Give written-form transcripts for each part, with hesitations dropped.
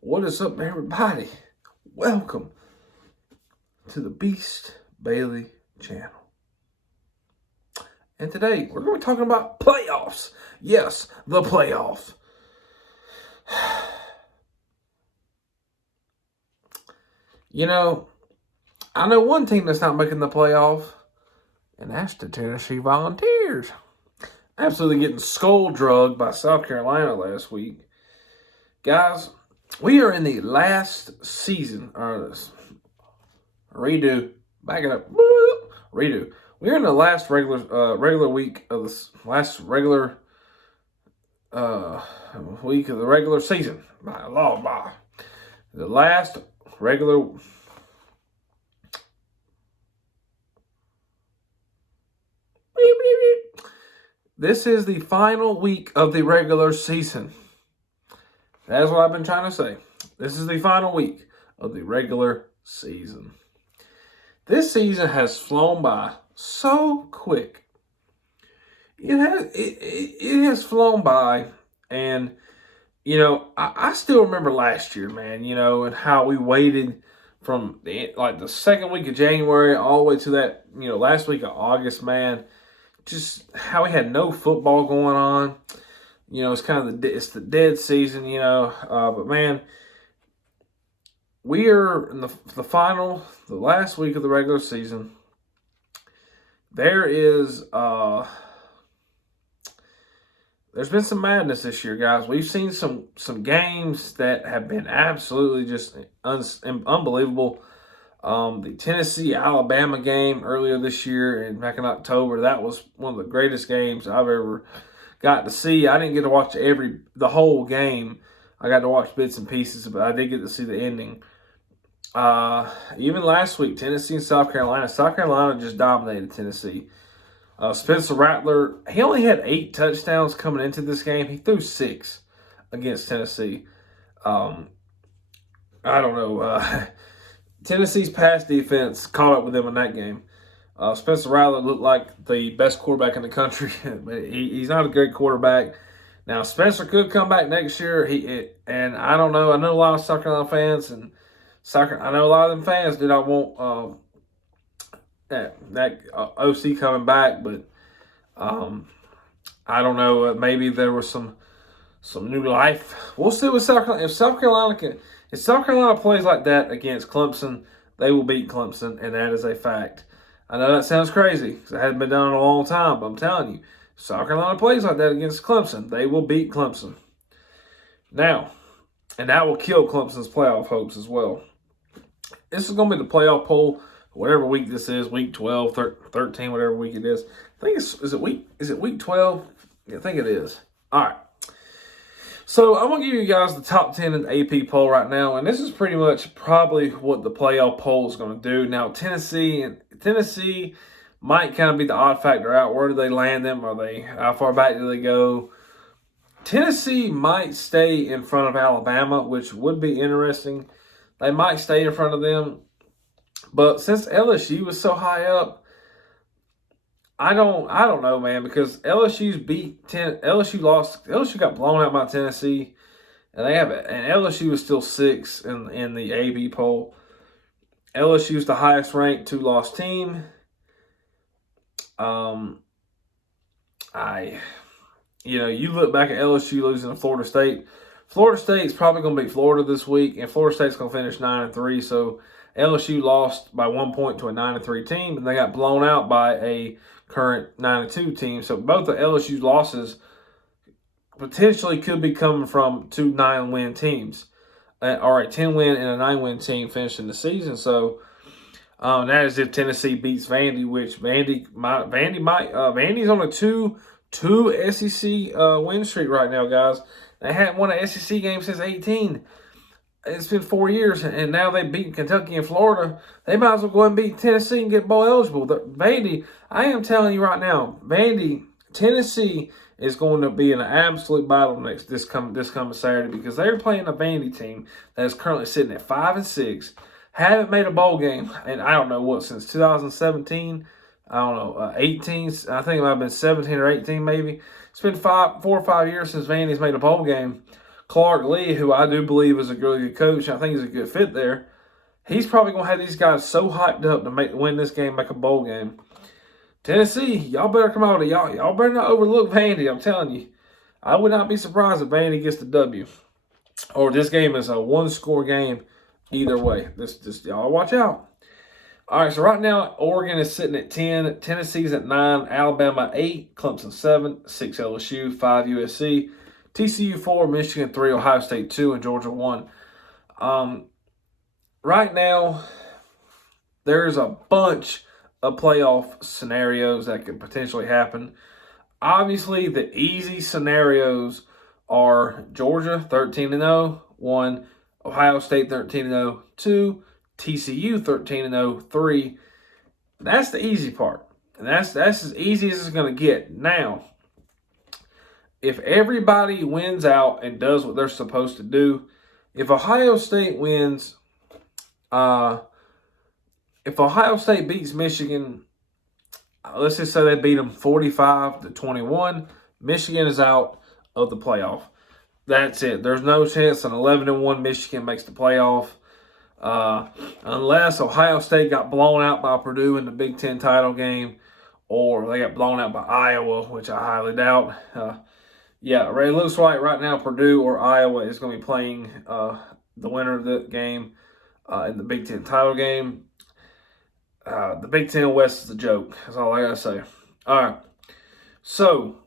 What is up, everybody? Welcome to the Beast Bailey channel. And today, we're going to be talking about playoffs. Yes, the playoffs. You know, I know one team that's not making the playoff, and that's the Tennessee Volunteers. Absolutely getting skull-drugged by South Carolina last week. Guys, we are in the last season, or redo, back it up, redo. We're in the last regular week of the last regular week of the regular season. By law, the last regular. This is the final week of the regular season. That's what I've been trying to say. This is the final week of the regular season. This season has flown by so quick. It has flown by, and I still remember last year, man. And how we waited from the second week of January all the way to that last week of August, man. Just how we had no football going on. It's kind of it's the dead season, but man, we are in the last week of the regular season. There's been some madness this year, guys. We've seen some games that have been absolutely just unbelievable. The Tennessee-Alabama game earlier this year and back in October, that was one of the greatest games I've ever got to see. I didn't get to watch the whole game. I got to watch bits and pieces, but I did get to see the ending. Even last week, Tennessee and South Carolina. South Carolina just dominated Tennessee. Spencer Rattler, he only had 8 touchdowns coming into this game. He threw 6 against Tennessee. I don't know. Tennessee's pass defense caught up with them in that game. Spencer Rattler looked like the best quarterback in the country, but he's not a great quarterback. Now, Spencer could come back next year, and I don't know. I know a lot of South Carolina fans, and I know a lot of them fans did not want that OC coming back, but I don't know. Maybe there was some new life. We'll see with South Carolina. If South Carolina plays like that against Clemson, they will beat Clemson, and that is a fact. I know that sounds crazy because it hasn't been done in a long time, but I'm telling you, if South Carolina plays like that against Clemson, they will beat Clemson. Now, and that will kill Clemson's playoff hopes as well. This is going to be the playoff poll, whatever week this is, week 12, 13, whatever week it is. I think is it week 12? I think it is. All right. So I'm going to give you guys the top 10 in the AP poll right now, and this is pretty much probably what the playoff poll is going to do. Now, Tennessee might kind of be the odd factor out. Where do they land them? How far back do they go? Tennessee might stay in front of Alabama, which would be interesting. They might stay in front of them. But since LSU was so high up, I don't know, man, because LSU got blown out by Tennessee, and LSU is still 6 in the AP poll. LSU is the highest ranked 2-loss team. You look back at LSU losing to Florida State. Florida State's probably going to beat Florida this week, and Florida State's going to finish 9-3. So LSU lost by 1 point to a 9-3 team, and they got blown out by a current 9-2 team. So both of LSU's losses potentially could be coming from 2 9-win teams, or a 10-win and a 9-win team finishing the season. So that is if Tennessee beats Vandy, which Vandy's on a two SEC win streak right now, guys. They hadn't won an SEC game since 2018. It's been 4 years, and now they beat Kentucky and Florida. They might as well go ahead and beat Tennessee and get bowl eligible. Vandy, I am telling you right now, Tennessee is going to be in an absolute battle this coming Saturday because they're playing a Vandy team that is currently sitting at 5-6, haven't made a bowl game, and I don't know what since 2017. I don't know, 18. I think it might have been 17 or 18 maybe. It's been 4 or 5 years since Vandy's made a bowl game. Clark Lee, who I do believe is a really good coach, I think he's a good fit there. He's probably going to have these guys so hyped up to win this game, make a bowl game. Tennessee, y'all better come out. Y'all better not overlook Vandy. I'm telling you, I would not be surprised if Vandy gets the W, or this game is a one-score game. Either way, just y'all watch out. All right, so right now Oregon is sitting at 10, Tennessee's at 9, Alabama 8, Clemson 7, 6 LSU, 5 USC, TCU 4, Michigan 3, Ohio State 2, and Georgia 1. Right now, there's a bunch of playoff scenarios that could potentially happen. Obviously, the easy scenarios are Georgia 13-0, 1, Ohio State 13-0, 2, TCU 13-0, 3. That's the easy part. And that's as easy as it's going to get. Now, if everybody wins out and does what they're supposed to do, if Ohio State wins, if Ohio State beats Michigan, let's just say they beat them 45-21, Michigan is out of the playoff. That's it. There's no chance an 11-1 Michigan makes the playoff. Unless Ohio State got blown out by Purdue in the Big Ten title game, or they got blown out by Iowa, which I highly doubt. It looks like right now Purdue or Iowa is going to be playing the winner of the game in the Big Ten title game. The Big Ten West is a joke. That's all I got to say. All right. So,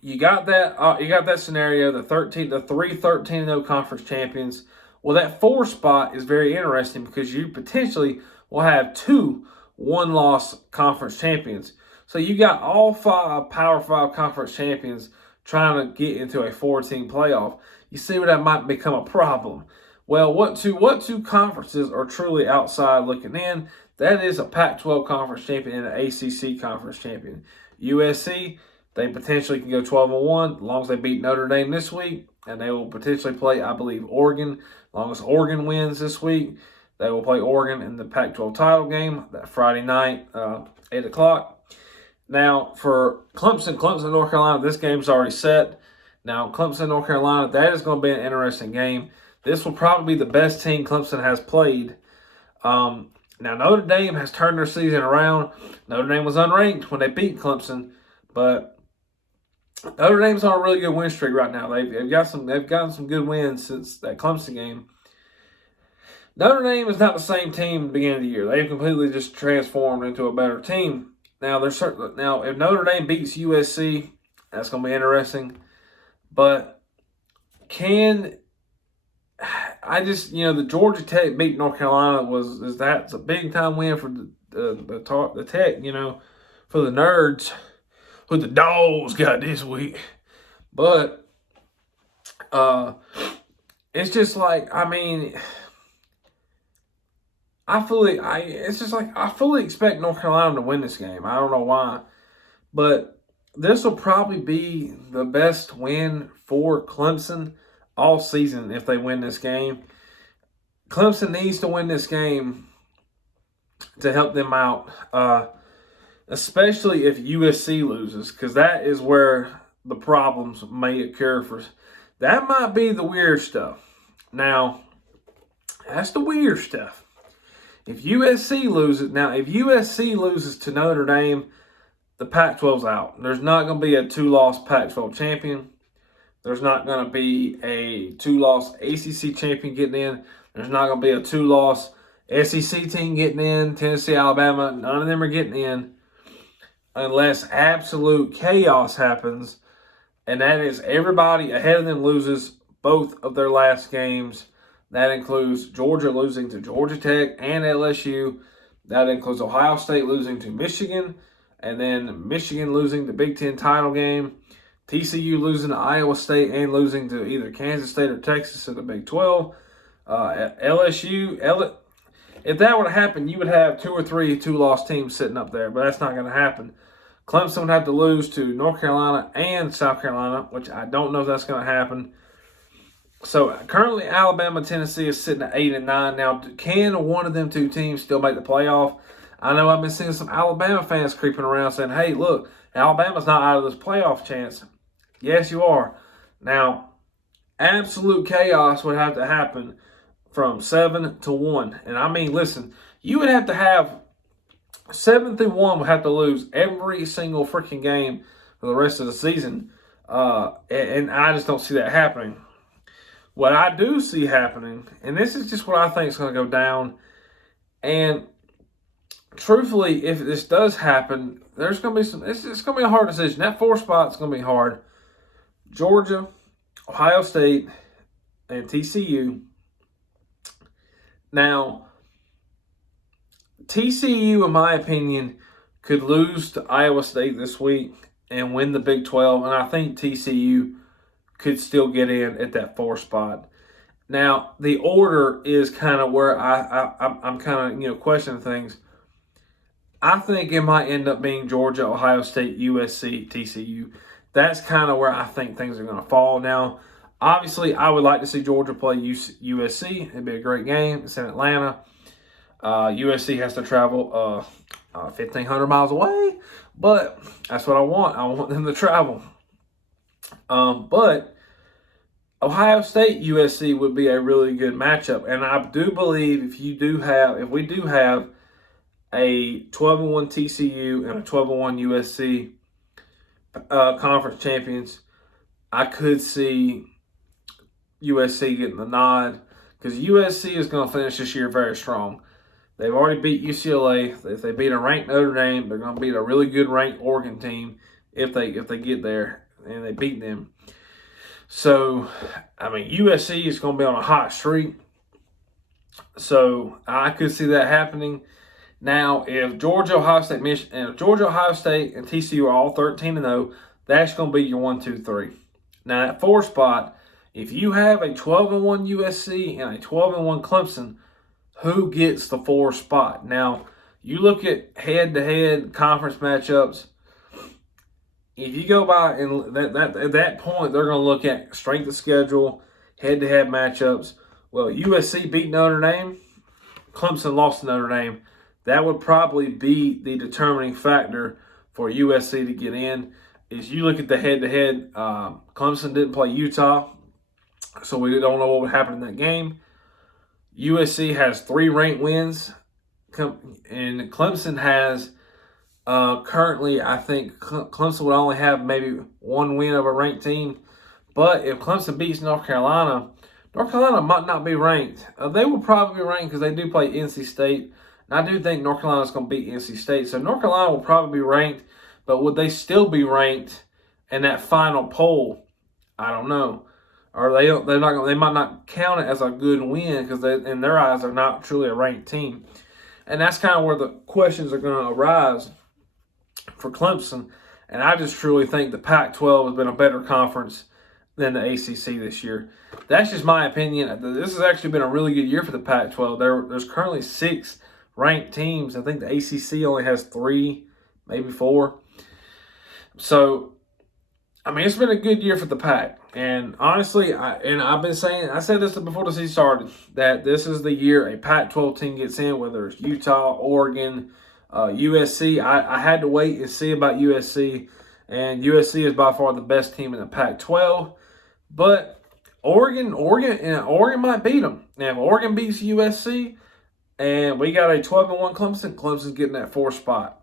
you got that scenario, the 3 13-0 conference champions. Well, that 4 spot is very interesting because you potentially will have 2 one-loss conference champions. So you got all 5 Power 5 conference champions trying to get into a 4-team playoff. You see where that might become a problem. Well, what two conferences are truly outside looking in? That is a Pac-12 conference champion and an ACC conference champion. USC, they potentially can go 12-1 as long as they beat Notre Dame this week, and they will potentially play, I believe, Oregon. As long as Oregon wins this week, they will play Oregon in the Pac-12 title game that Friday night, 8 o'clock. Now, for Clemson, North Carolina, this game's already set. Now, Clemson, North Carolina, that is going to be an interesting game. This will probably be the best team Clemson has played. Now, Notre Dame has turned their season around. Notre Dame was unranked when they beat Clemson, but Notre Dame's on a really good win streak right now. They've gotten some good wins since that Clemson game. Notre Dame is not the same team at the beginning of the year. They've completely just transformed into a better team. Now if Notre Dame beats USC, that's going to be interesting. But the Georgia Tech beat North Carolina that's a big time win for the Tech, for the nerds. Who the Dogs got this week. But it's just like, I fully expect North Carolina to win this game. I don't know why. But this will probably be the best win for Clemson all season if they win this game. Clemson needs to win this game to help them out. Especially if USC loses, because that is where the problems may occur. That might be the weird stuff. Now, that's the weird stuff. If USC loses to Notre Dame, the Pac-12's out. There's not going to be a 2-loss Pac-12 champion. There's not going to be a 2-loss ACC champion getting in. There's not going to be a 2-loss SEC team getting in. Tennessee, Alabama, none of them are getting in. Unless absolute chaos happens, and that is everybody ahead of them loses both of their last games. That includes Georgia losing to Georgia Tech and LSU. That includes Ohio State losing to Michigan, and then Michigan losing the Big Ten title game. TCU losing to Iowa State and losing to either Kansas State or Texas in the Big 12. If that were to happen, you would have 2 or 3 2-loss teams sitting up there, but that's not going to happen. Clemson would have to lose to North Carolina and South Carolina, which I don't know if that's going to happen. So currently, Alabama, Tennessee is sitting at 8 and 9. Now, can one of them 2 teams still make the playoff? I know I've been seeing some Alabama fans creeping around saying, "Hey, look, Alabama's not out of this playoff chance." Yes, you are. Now, absolute chaos would have to happen from 7-1. And I mean, listen, you would have to have 7-1 would have to lose every single freaking game for the rest of the season. And I just don't see that happening. What I do see happening, and this is just what I think is going to go down, and truthfully, if this does happen, there's going to be it's going to be a hard decision. That 4 spot is going to be hard. Georgia, Ohio State, and TCU. Now, TCU, in my opinion, could lose to Iowa State this week and win the Big 12, and I think TCU could still get in at that 4 spot. Now, the order is kind of where I'm kind of questioning things. I think it might end up being Georgia, Ohio State, USC, TCU. That's kind of where I think things are going to fall. Now, obviously, I would like to see Georgia play USC. It'd be a great game. It's in Atlanta. USC has to travel 1,500 miles away, but that's what I want. I want them to travel. But Ohio State USC would be a really good matchup, and I do believe if we do have a 12-1 TCU and a 12-1 USC conference champions, I could see USC getting the nod because USC is going to finish this year very strong. They've already beat UCLA. If they beat a ranked Notre Dame, they're going to beat a really good ranked Oregon team if they get there and they beat them. So, I mean, USC is going to be on a hot streak. So, I could see that happening. Now, if Georgia, Ohio State, and TCU are all 13-0, that's going to be your 1, 2, 3. Now, that 4 spot, if you have a 12-1 USC and a 12-1 Clemson, who gets the 4 spot? Now, you look at head-to-head conference matchups. If you go by and at that point, they're going to look at strength of schedule, head-to-head matchups. Well, USC beat Notre Dame. Clemson lost to Notre Dame. That would probably be the determining factor for USC to get in. Is you look at the head-to-head, Clemson didn't play Utah, so we don't know what would happen in that game. USC has 3 ranked wins, and Clemson has currently, I think Clemson would only have maybe 1 win of a ranked team. But if Clemson beats North Carolina might not be ranked. They will probably be ranked because they do play NC State. And I do think North Carolina is going to beat NC State. So North Carolina will probably be ranked. But would they still be ranked in that final poll? I don't know. Or they might not count it as a good win because in their eyes they're not truly a ranked team. And that's kind of where the questions are going to arise for Clemson. And I just truly think the Pac-12 has been a better conference than the ACC this year. That's just my opinion. This has actually been a really good year for the Pac-12. There's currently 6 ranked teams. I think the ACC only has 3, maybe 4. So, I mean, it's been a good year for the Pac. And honestly, I said this before the season started, that this is the year a Pac-12 team gets in, whether it's Utah, Oregon, USC. I had to wait and see about USC, and USC is by far the best team in the Pac-12. But Oregon might beat them. Now, if Oregon beats USC, and we got a 12-1 Clemson's getting that 4 spot.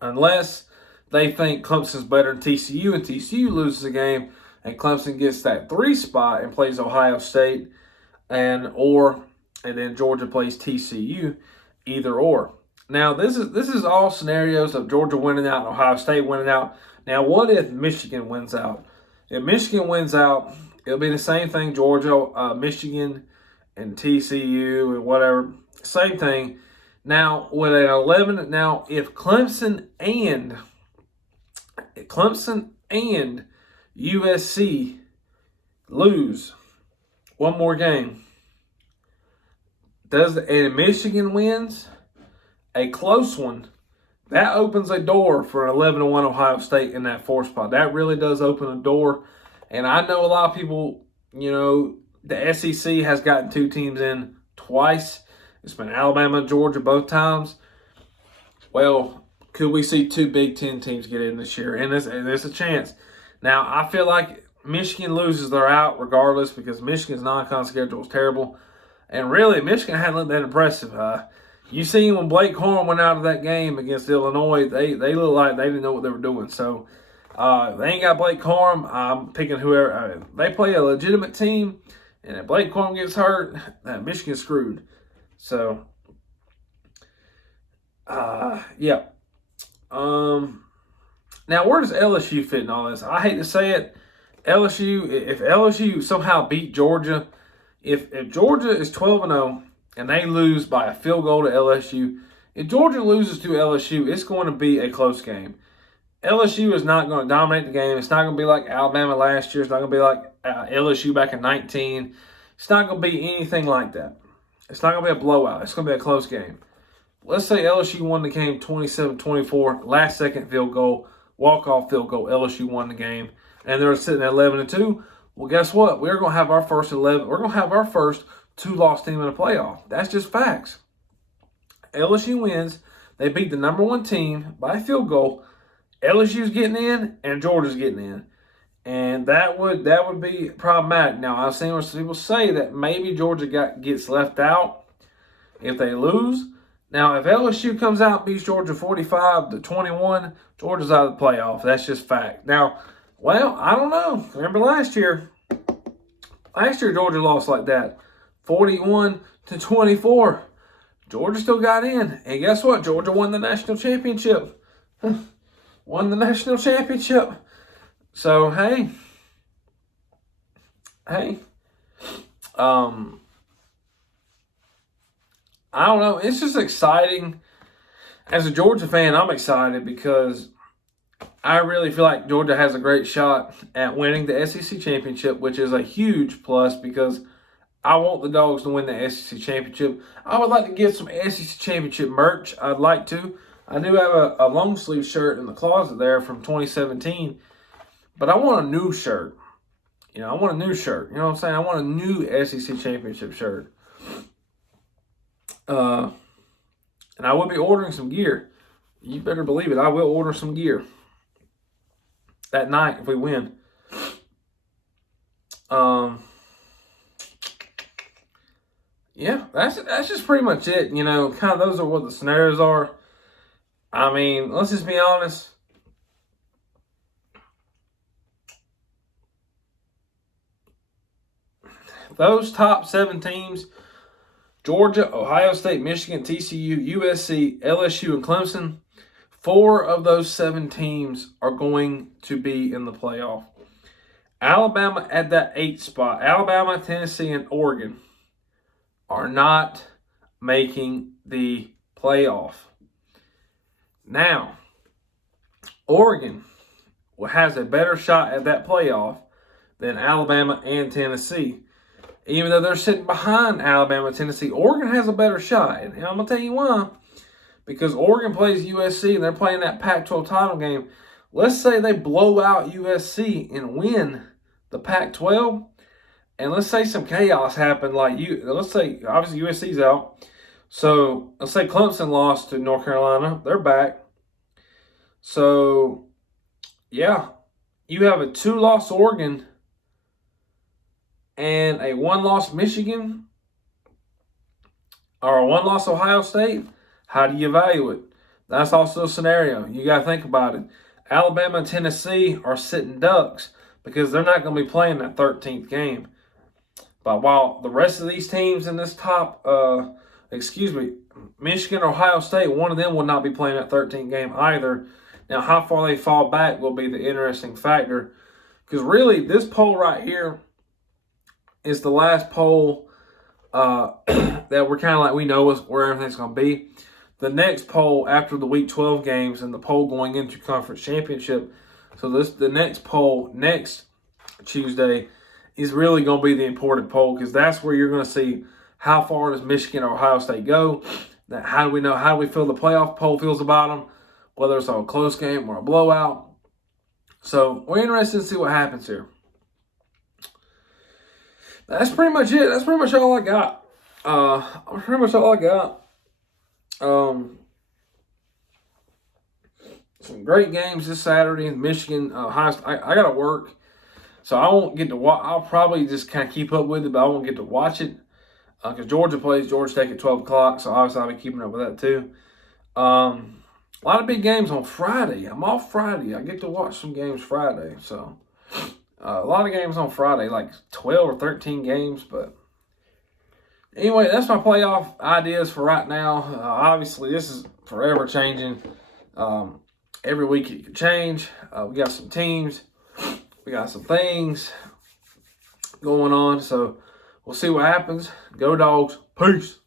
Unless they think Clemson's better than TCU, and TCU loses the game, and Clemson gets that 3 spot and plays Ohio State, and then Georgia plays TCU, either or. Now, this is all scenarios of Georgia winning out and Ohio State winning out. Now, what if Michigan wins out? If Michigan wins out, it'll be the same thing, Georgia, Michigan, and TCU, and whatever. Same thing. Now, with an 11, now if Clemson and USC lose one more game, and Michigan wins a close one, that opens a door for an 11-1 Ohio State in that 4 spot. That really does open a door. And I know a lot of people, the SEC has gotten 2 teams in twice. It's been Alabama and Georgia both times. Well, could we see 2 Big Ten teams get in this year? And there's a chance. Now, I feel like Michigan loses, they're out regardless because Michigan's non-con schedule is terrible. And really, Michigan hadn't looked that impressive. You seen when Blake Corum went out of that game against Illinois, they looked like they didn't know what they were doing. So they ain't got Blake Corum. I'm picking whoever. They play a legitimate team, and if Blake Corum gets hurt, Michigan's screwed. So, yeah. Now, where does LSU fit in all this? I hate to say it. If LSU somehow beat Georgia, if Georgia is 12-0 and they lose by a field goal to LSU, if Georgia loses to LSU, it's going to be a close game. LSU is not going to dominate the game. It's not going to be like Alabama last year. It's not going to be like LSU back in 19. It's not going to be anything like that. It's not going to be a blowout. It's going to be a close game. Let's say LSU won the game 27-24, last second field goal, walk-off field goal, LSU won the game, and they're sitting at 11-2. Well, guess what? We're going to have our first 11. We're going to have our first two-loss team in the playoff. That's just facts. LSU wins. They beat the number one team by a field goal. LSU's getting in, and Georgia's getting in. And that would be problematic. Now, I've seen people say that maybe Georgia gets left out if they lose. Now, if LSU comes out and beats Georgia 45-21, Georgia's out of the playoff. That's just fact. Now, well, I don't know. Remember last year? Last year, Georgia lost like that, 41-24. Georgia still got in. And guess what? Georgia won the national championship. Won the national championship. So, hey. I don't know. It's just exciting. As a Georgia fan, I'm excited because I really feel like Georgia has a great shot at winning the SEC championship, which is a huge plus because I want the Dogs to win the SEC championship. I would like to get some SEC championship merch. I'd like to. I do have a long sleeve shirt in the closet there from 2017, but I want a new shirt. I want a new shirt. You know what I'm saying? I want a new SEC championship shirt. And I will be ordering some gear. You better believe it. I will order some gear that night if we win. Yeah, that's just pretty much it. Kind of those are what the scenarios are. I mean, let's just be honest. Those top 7 teams, Georgia, Ohio State, Michigan, TCU, USC, LSU, and Clemson, 4 of those 7 teams are going to be in the playoff. Alabama at that 8 spot. Alabama, Tennessee, and Oregon are not making the playoff. Now, Oregon has a better shot at that playoff than Alabama and Tennessee. Even though they're sitting behind Alabama and Tennessee, Oregon has a better shot. And I'm going to tell you why. Because Oregon plays USC and they're playing that Pac-12 title game. Let's say they blow out USC and win the Pac-12. And let's say some chaos happened. Let's say, obviously, USC's out. So, let's say Clemson lost to North Carolina. They're back. So, yeah. You have a 2-loss Oregon and a 1-loss Michigan or a 1-loss Ohio State. How do you value it? That's also a scenario. You got to think about it. Alabama and Tennessee are sitting ducks because they're not going to be playing that 13th game. But while the rest of these teams in this top, Michigan or Ohio State, one of them will not be playing that 13th game either. Now, how far they fall back will be the interesting factor. Because really, this poll right here is the last poll that we're kind of like, we know where everything's going to be. The next poll after the Week 12 games and the poll going into Conference Championship. So the next poll next Tuesday is really going to be the important poll because that's where you're going to see how far does Michigan or Ohio State go. How do we feel the playoff poll feels about them, whether it's a close game or a blowout. So we're interested to see what happens here. That's pretty much it. That's pretty much all I got. Some great games this Saturday in Michigan. Ohio State. I got to work. So I won't get to watch. I'll probably just kind of keep up with it, but I won't get to watch it because Georgia plays Georgia Tech at 12 o'clock. So obviously I'll be keeping up with that too. A lot of big games on Friday. I'm off Friday. I get to watch some games Friday. So a lot of games on Friday, like 12 or 13 games. But anyway, that's my playoff ideas for right now. Obviously, this is forever changing. Every week it could change. We got some teams. We got some things going on. So we'll see what happens. Go Dogs. Peace.